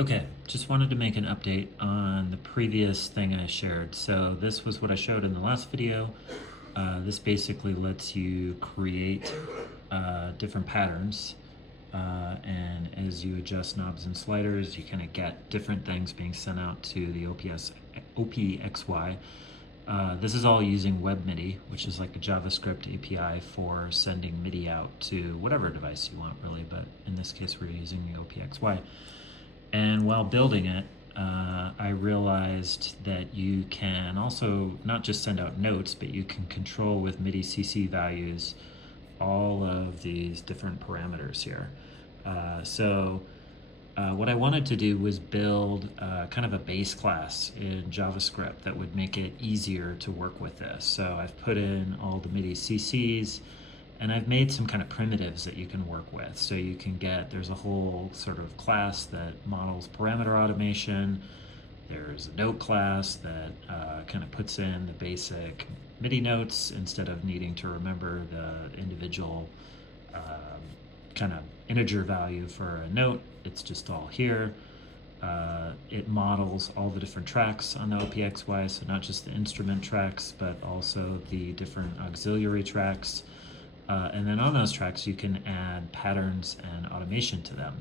Okay, just wanted to make an update on the previous thing I shared. So this was what I showed in the last video. This basically lets you create different patterns, and as you adjust knobs and sliders, you kind of get different things being sent out to the OPXY. This is all using webmidi, which is like a JavaScript API for sending MIDI out to whatever device you want, really, but in this case we're using the OPXY. And while building it, I realized that you can also not just send out notes, but you can control with MIDI CC values all of these different parameters here. What I wanted to do was build kind of a base class in JavaScript that would make it easier to work with this. So I've put in all the MIDI CCs, and I've made some kind of primitives that you can work with. So you can there's a whole sort of class that models parameter automation. There's a note class that kind of puts in the basic MIDI notes instead of needing to remember the individual kind of integer value for a note. It's just all here. It models all the different tracks on the OPXY, so not just the instrument tracks, but also the different auxiliary tracks. And then on those tracks, you can add patterns and automation to them.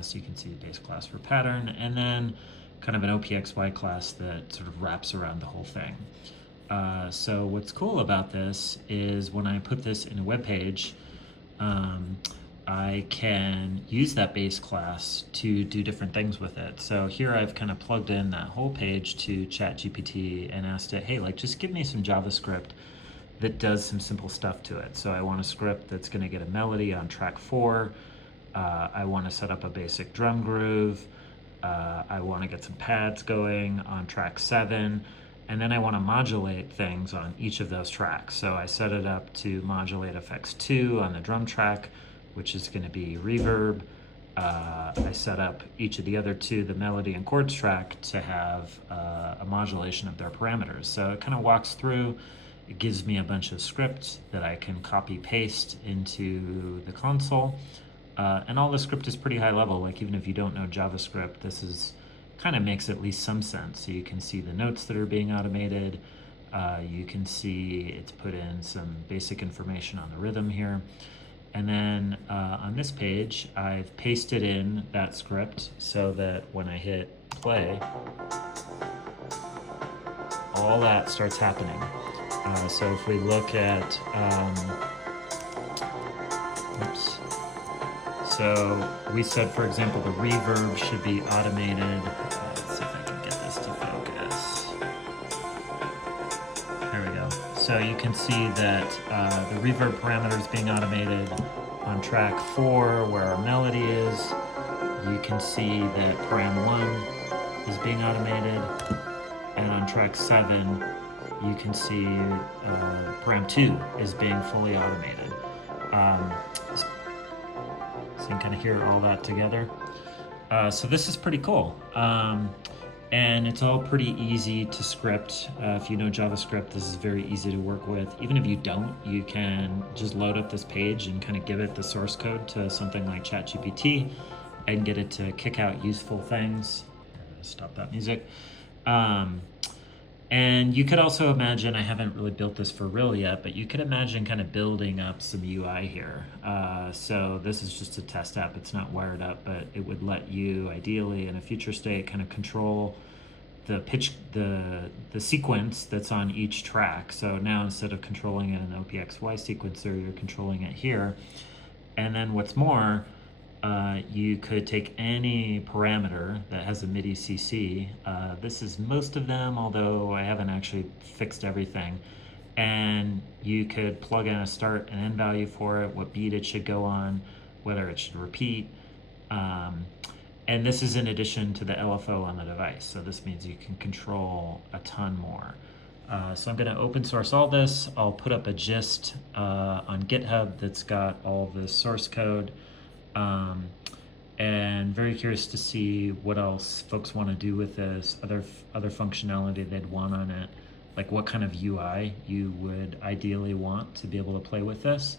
So you can see the base class for pattern, and then kind of an OPXY class that sort of wraps around the whole thing. So what's cool about this is when I put this in a web page, I can use that base class to do different things with it. So here I've kind of plugged in that whole page to ChatGPT and asked it, hey, like just give me some JavaScript that does some simple stuff to it. So I want a script that's going to get a melody on track 4. I want to set up a basic drum groove. I want to get some pads going on track 7. And then I want to modulate things on each of those tracks. So I set it up to modulate effects 2 on the drum track, which is going to be reverb. I set up each of the other 2, the melody and chords track, to have a modulation of their parameters. So it kind of walks through. It gives me a bunch of script that I can copy paste into the console. And all the script is pretty high level. Like even if you don't know JavaScript, this is kind of makes at least some sense. So you can see the notes that are being automated. You can see it's put in some basic information on the rhythm here. And then on this page, I've pasted in that script so that when I hit play, all that starts happening. So if we look at, oops. So we said, for example, the reverb should be automated. Let's see if I can get this to focus. There we go. So you can see that the reverb parameter is being automated on track 4 where our melody is. You can see that param 1 is being automated. And on track 7, you can see param 2 is being fully automated. So you can kind of hear all that together. So this is pretty cool. And it's all pretty easy to script. If you know JavaScript, this is very easy to work with. Even if you don't, you can just load up this page and kind of give it the source code to something like ChatGPT and get it to kick out useful things. Stop that music. And you could also imagine, I haven't really built this for real yet, but you could imagine kind of building up some UI here. So this is just a test app, it's not wired up, but it would let you ideally in a future state kind of control the pitch, the sequence that's on each track. So now instead of controlling it in an OPXY sequencer, you're controlling it here. And then what's more, you could take any parameter that has a MIDI CC. This is most of them, although I haven't actually fixed everything. And you could plug in a start and end value for it, what beat it should go on, whether it should repeat. And this is in addition to the LFO on the device. So this means you can control a ton more. So I'm going to open source all this. I'll put up a gist on GitHub that's got all the source code. And very curious to see what else folks want to do with this, other functionality they'd want on it, like what kind of UI you would ideally want to be able to play with this.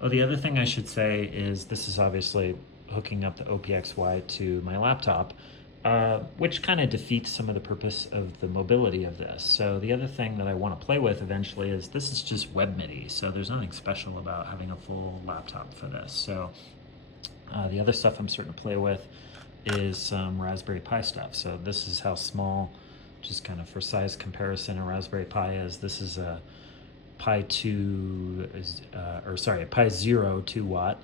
Oh, the other thing I should say is this is obviously hooking up the OPXY to my laptop, which kind of defeats some of the purpose of the mobility of this. So the other thing that I want to play with eventually is this is just webmidi, so there's nothing special about having a full laptop for this. So the other stuff I'm starting to play with is some Raspberry Pi stuff. So this is how small, just kind of for size comparison, a Raspberry Pi is. This is a Pi 2, a Pi 0 2 watt.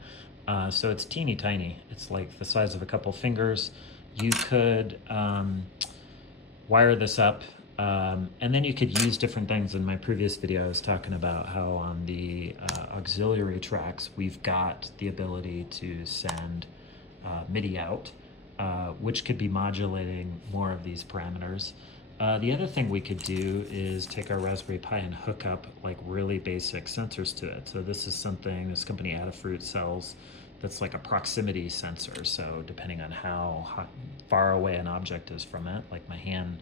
So it's teeny tiny. It's like the size of a couple fingers. You could wire this up, and then you could use different things. In my previous video, I was talking about how on the auxiliary tracks, we've got the ability to send MIDI out, which could be modulating more of these parameters. The other thing we could do is take our Raspberry Pi and hook up like really basic sensors to it. So this is something this company Adafruit sells that's like a proximity sensor. So depending on how far away an object is from it, like my hand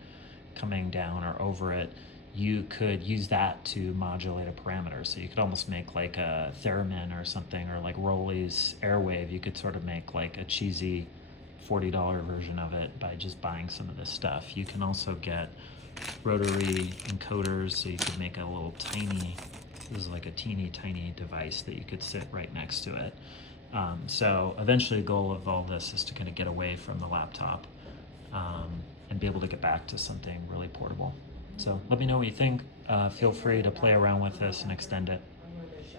coming down or over it, you could use that to modulate a parameter. So you could almost make like a theremin or something, or like Roley's Airwave. You could sort of make like a cheesy $40 version of it by just buying some of this stuff. You can also get rotary encoders, so you could make a little tiny, this is like a teeny tiny device that you could sit right next to it. So eventually the goal of all this is to kind of get away from the laptop and be able to get back to something really portable. So let me know what you think. Feel free to play around with this and extend it.